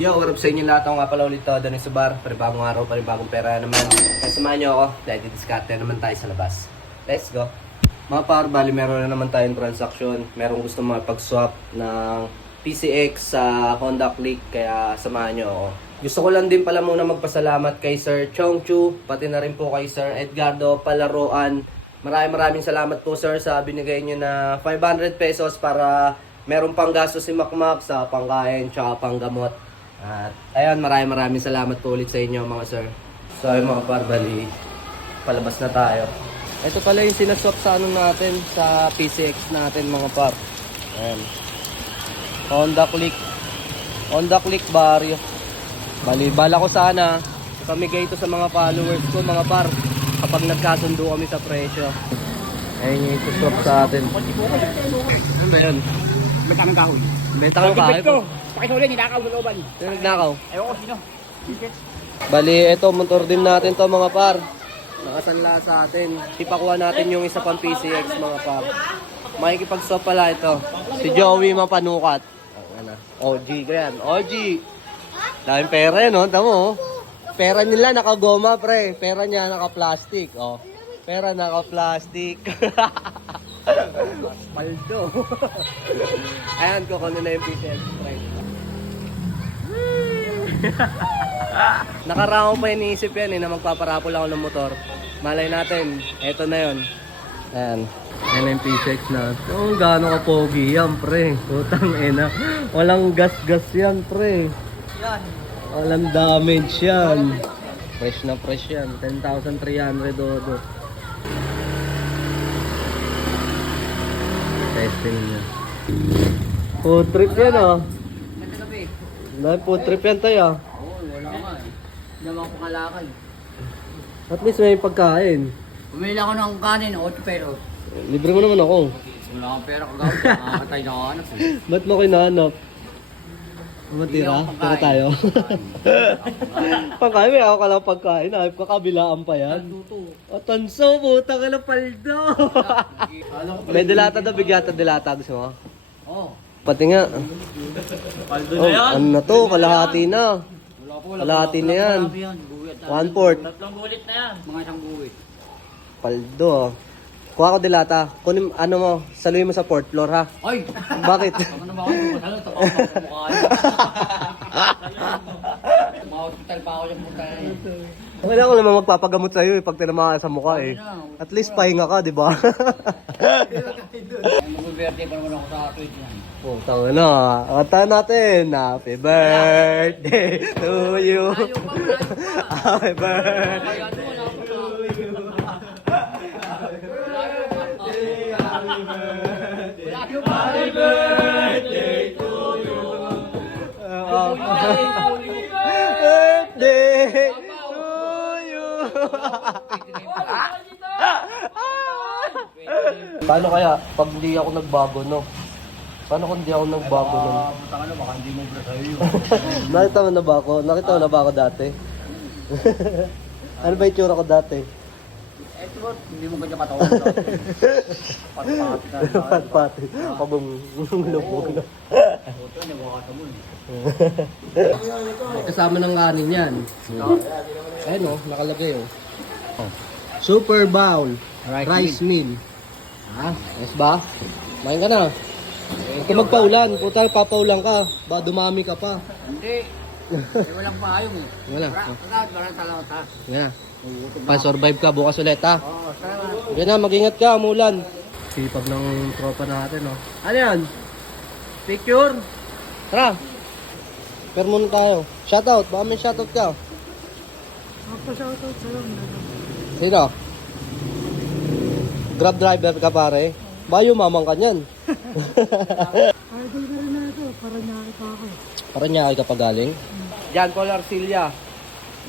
Yo, what up sa inyo lahat? Ako nga pala ulit to, Dennis Subar. Panibagong araw, panibagong pera naman. Kaya samahan nyo ako dahil didiskarte naman tayo sa labas. Let's go! Mga par, bali meron na naman tayong transaction. Merong gusto makipag-swap ng PCX sa Honda Click, kaya samahan nyo ako. Gusto ko lang din pala muna magpasalamat kay Sir Chong Chu, pati na rin po kay Sir Edgardo Palaroan. Maraming salamat po sir sa binigay nyo na 500 pesos para meron pang gasto si Makmak sa pangkain tsaka panggamot. At ayan, maraming salamat po ulit sa inyo mga sir. So ayun mga par, bali palabas na tayo. Ito pala yung sinaswap sa ano natin, sa PCX natin mga par. Ayan, Honda Click Barrio. Bali, bala ko sana ipamigay ito sa mga followers ko mga par kapag nagkasundo kami sa presyo. Ayun yung isuswap sa atin. Ano ba yan? Benta ng kahoy. Benta ng kahoy po. Pakihuli, ninakaw sa looban. Sino nagnakaw? Ewan ko sino. Bali, ito, motor din natin to mga par. Nakasanla sa atin. Ipakuha natin yung isa pang PCX mga par. Makikipag-swap pala ito. Si Joey Mapanukat. Ano? OG ko yan. OG! Daming pera yan, no? Tama mo, pera nila nakagoma, pre. Pera niya naka-plastic, oh. Pera naka-plastic. Paldo. Ayan, kukunin na yung PCX, pre. Nakaraan ko pa iniisip yan na magpaparapol ako ng motor. Malay natin, eto na yun. Ayan. Ayan na yung PCX na. Oh, gaano ka pogi yan, pre. Putang ina. Walang gas-gas yan, pre. Yan. Walang damage yan. Fresh na fresh yan. 10,300 dodo. Testing niya. Food trip yan, oh. Ganda gabi. Dahil food trip yan tayo, ah. Oo, wala nga eh. Hindi naman ako pangalakal. At least may pagkain. Bumili ako ng kanin, 8 pesos. Libre mo naman ako. Wala akong pera kagawin. Nakakatay na ako hanap eh. Ba't mo kinahanap? Matira? Tira tayo. Pagkain, may ako ka lang pagkain. Ayop ka, kabilaan pa yan. Luto. O, tanso, buta ka ng paldo. May dilata daw, bigyata dilata. Gusto mo? Oo. Pati nga. Paldo Oh, ano na to? Kalahati na. Wala po. Kalahati na yan. Guwit. 1/4. Tatlong gulit na yan. Mga isang guwit. Paldo, oh. Kuha ko dilata. Kunin, ano mo, saluhin mo sa fourth floor, ha? Ay! Bakit? Ako na ba ako? Ano? Tapos ako sa mukha niya. Mga hospital pa ako yung punta na yun. Wala ko naman magpapagamot sa'yo eh, pag tinamaan sa mukha eh. At least pahinga ka, di ba? Mag-birthday pa naman ako sa tweet yan. Oh, tayo na. Kanta natin. Happy birthday to you. Happy birthday to you. Happy birthday to you. Birthday to you. Paano kaya pag hindi ako nagbago, no? Paano kung hindi ako nagbago nun? Putang ano, baka hindi mo bro sa'yo yun. Nakita mo na ba ako? Nakita mo na ba ako dati? Ano ba yung tsura ko dati? Eh, siguro, hindi mo ganyan katawan. Pat-pat na. Pat-pati. Pabong lubog na. Puto, nagwakata mo eh. Kasama ng kanin yan. Ayun o, nakalagay o. Super Bowl. Rice meal. Ha? Yes ba? Main ka na. Ito magpaulan. Puta, papaulan ka. Ba, dumami ka pa. Hindi. Eh, walang paayong eh. Wala. Maraming salamat ha. Sige na. Pa-survive ka bukas ulit ha. Oo, salamat. Sige na, mag-ingat ka, umulan. Sipag ng tropa natin, oh. Ano yan? Picture? Tara. Pero muna tayo. Shoutout, baka may shoutout ka. Shoutout sa lang. Sino? Grab driver ka pare? Bayo mamang ka niyan. Idol ka rin na ito, para nyaki pa ako. Paranaque ka pa galing? Jan Paul Arcilla.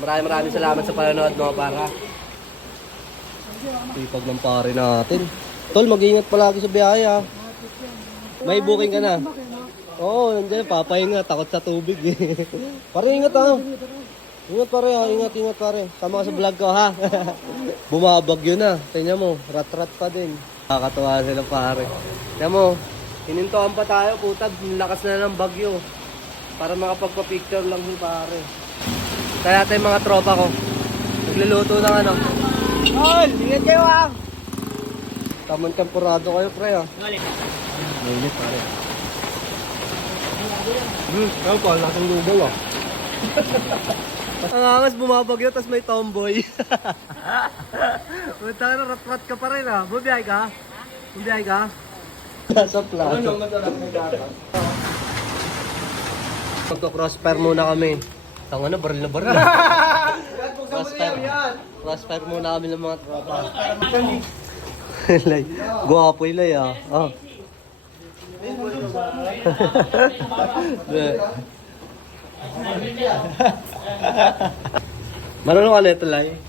Maraming salamat sa panonood mo para. Sipag ng pare natin. Tol, mag-ingat palagi sa biyahe ha. May booking ka na? Oo, nandiyan. Papahinga. Takot sa tubig eh. Pare, ingat ha. Ingat pare ha. Ingat pare. Tama ka sa vlog ko ha. Bumabagyo na. Tingnan mo. Rat-rat pa din. Nakakatawa sila pare. Tingnan mo. Hinintoan pa tayo. Putag. Lakas na ng bagyo. Para makapagpa-picture lang si pare. Kaya tayo mga tropa ko. Nagluluto ng ano. Tol! Ingat kayo ah! Tamang tempurado kayo pre ah. Mainit pare. Kaya pa, laking lugaw ah. Ang angas bumabagyo, tas may tomboy. Punta ka na, rat-rat ka pa rin ah. Bubiyay ka? Bubiyay ka? Nasa plato. Ano, masarap na gata. Magko-crossfire muna kami. Tanga na, baril na baril. Crossfire muna kami ng mga tropa. Lay, guwapo ilay ah. Oh. Marunong ka nito, Lay?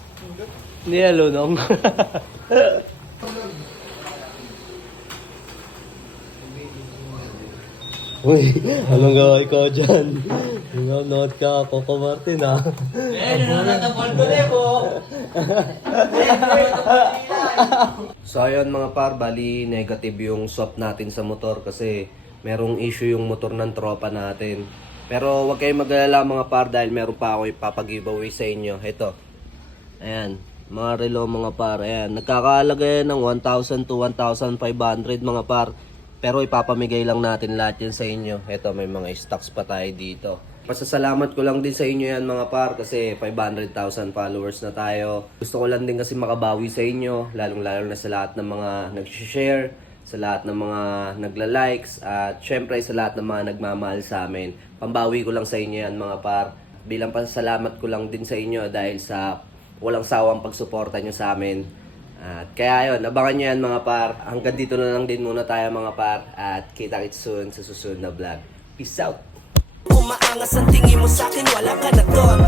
Hindi alunong. Uy, anong gawin ko dyan? Note ka, Coco Martin ah. So ayun mga par, bali negative yung swap natin sa motor kasi merong issue yung motor ng tropa natin. Pero huwag kayong mag-alala mga par dahil meron pa ako ipapag-giveaway sa inyo. Ito. Ayan. Mga relo mga par. Ayan. Nagkakahalaga yan ng 1,000 to 1,500 mga par. Pero ipapamigay lang natin lahat yan sa inyo. Ito, may mga stocks pa tayo dito. Pasasalamat ko lang din sa inyo yan mga par kasi 500,000 followers na tayo. Gusto ko lang din kasi makabawi sa inyo, lalong-lalo na sa lahat ng mga nag-share, sa lahat ng mga nagla-likes, at syempre sa lahat ng mga nagmamahal sa amin. Pambawi ko lang sa inyo yan mga par. Bilang pasasalamat ko lang din sa inyo dahil sa walang sawang pagsuporta nyo sa amin. At kaya yun, abangan nyo yan mga par. Hanggang dito na lang din muna tayo mga par. At kita-kits soon sa susunod na vlog. Peace out! Umaangas ang tingin mo sa'kin, wala ka na doon.